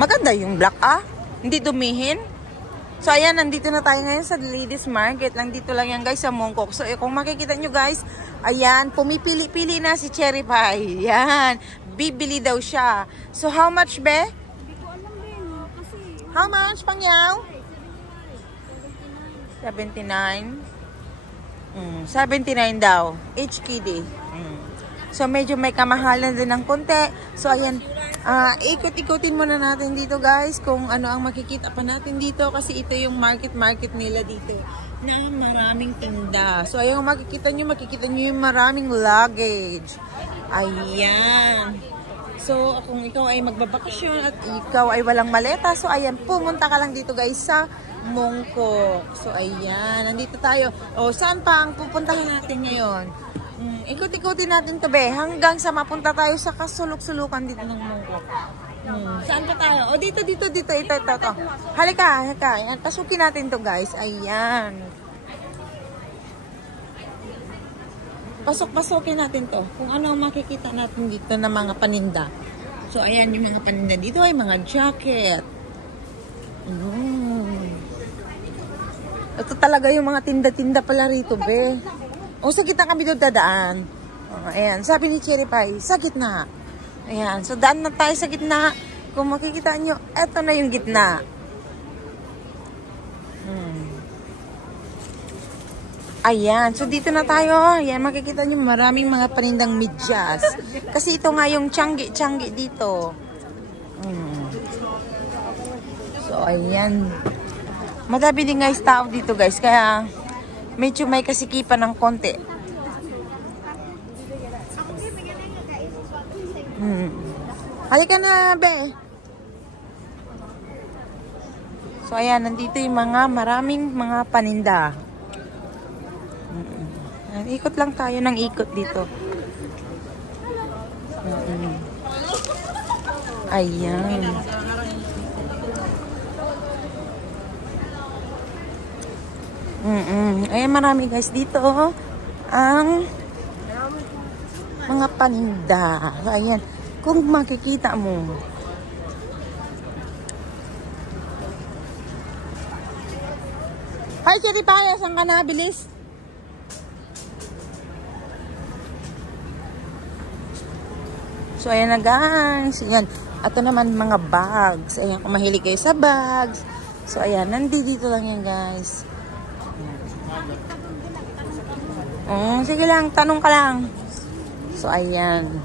Maganda yung black, Hindi dumihin. So, ayan, nandito na tayo ngayon sa Ladies Market. Lang dito lang yan, guys, sa Mongkok. So, kung makikita nyo, guys, ayan, pumipili-pili na si Cherry Pie. Yan. Bibili daw siya. So, how much, be? Hindi ko alam din. Kasi... How much, Pangyaw? 79. 79 daw. HKD. So, medyo may kamahalan din ng konti. So, ayan. Ikot-ikutin muna natin dito, guys, kung ano ang makikita pa natin dito. Kasi ito yung market nila dito na maraming tinda. So, ayan, makikita nyo yung maraming luggage. Ayan. So, kung ikaw ay magbabakasyon at ikaw ay walang maleta, so, ayan, pumunta ka lang dito, guys, sa Mongkok. So, ayan, nandito tayo. O, saan pa ang pupuntahan natin ngayon? Ikot-ikutin natin to, be, hanggang sa mapunta tayo sa kasulok-sulukan dito ng Mongkok. Saan pa tayo? O, dito. Ito. Halika. Ayan, pasukin natin to, guys. Ayan. Pasok-pasukin natin to. Kung ano makikita natin dito na mga paninda. So, ayan, yung mga paninda dito ay mga jacket. Ito talaga yung mga tinda-tinda pala rito, be. O, sa gitna kami doon dadaan. Ayan, sabi ni Cherry Pie, sa gitna. Ayan, so daan na tayo sa gitna. Kung makikita nyo, eto na yung gitna. Ayan, so dito na tayo. Ayan, makikita nyo maraming mga panindang medyas. Kasi ito nga yung tiyanggi dito. So, ayan. Madami din guys tao dito, guys. Kaya, medyo may kasikipan ng konti. Halika na, be. So, ayan. Nandito yung maraming mga paninda. Ikot lang tayo ng ikot dito. Ayan. Ayan, marami guys dito ang mga paninda. Ayan, kung makikita mo. Hi, Cherry Pie, saan ka na? Bilis. So, ayan na guys. Ayan. Ito naman mga bags. Ayan, kung mahilig kayo sa bags. So, ayan. Nandito lang yan guys. Sige lang. Tanong ka lang. So, ayan.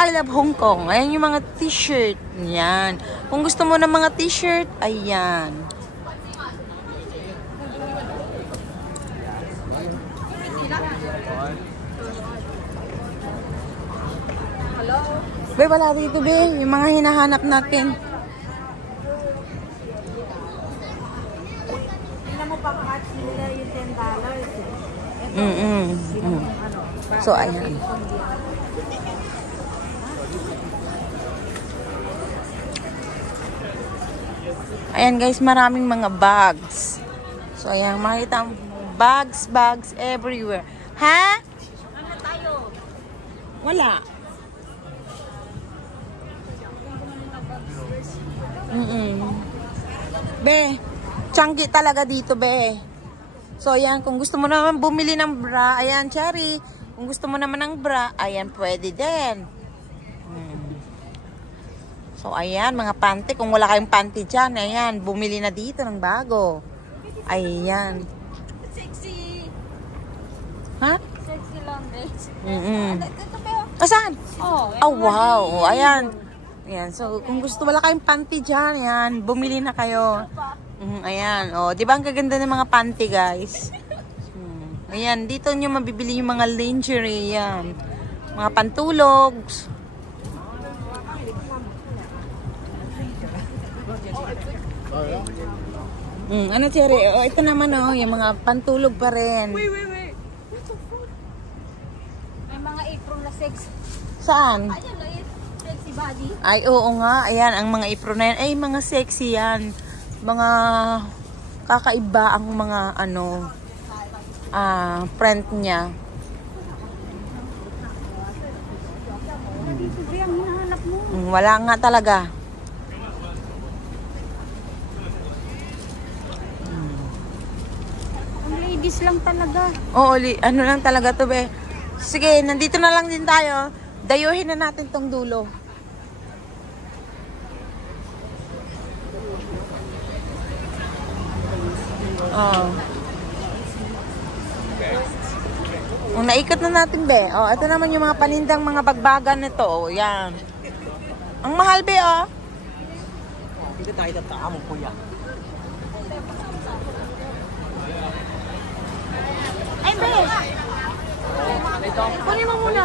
I love Hong Kong. Ayan yung mga t-shirt. Ayan. Kung gusto mo ng mga t-shirt, ayan. Be, wala dito, be. Yung mga hinahanap natin. Tingnan mo pa katch nila yung $10. So, ayan. Ayan, guys. Maraming mga bags. So, ayan. Makita mo. Bags everywhere. Ha? Ano tayo? Wala. Be, changgi talaga dito, be. So, ayan, kung gusto mo naman bumili ng bra, ayan, Cherry. Kung gusto mo naman ng bra, ayan, pwede din. So, ayan, mga panty. Kung wala kayong panty dyan, ayan, bumili na dito ng bago. Ayan. Sexy. Ha? Sexy lang, guys. Saan? Oh, wow. Ayan. Ayan, so kung gusto wala kayong panty dyan, ayan, bumili na kayo. Ayan, oh, di ba ang kaganda ng mga panty, guys? Ayan, dito nyo mabibili yung mga lingerie, yan. Mga pantulog. Ano, Cherry? Oh, ito naman, oh, yung mga pantulog pa rin. Wait. May mga apron na sex. Saan? Ayun, sexy body. Ay, oo nga. Ayan, ang mga apron na yan. Ay, mga sexy yan. Mga kakaiba ang mga, print niya. Dito ba yung hinahanap mo? Wala nga talaga. Ang ladies lang talaga. Oo, ano lang talaga to, be. Sige, nandito na lang din tayo. Dayuhin na natin tong dulo. Oh. Kung naikot na natin, be. Oh, ito naman yung mga panindang mga bagbagan nito. Oh, yan. Ang mahal, be, oh. Hindi tayo tatama, kuya. Ay, be. Kunin mo muna.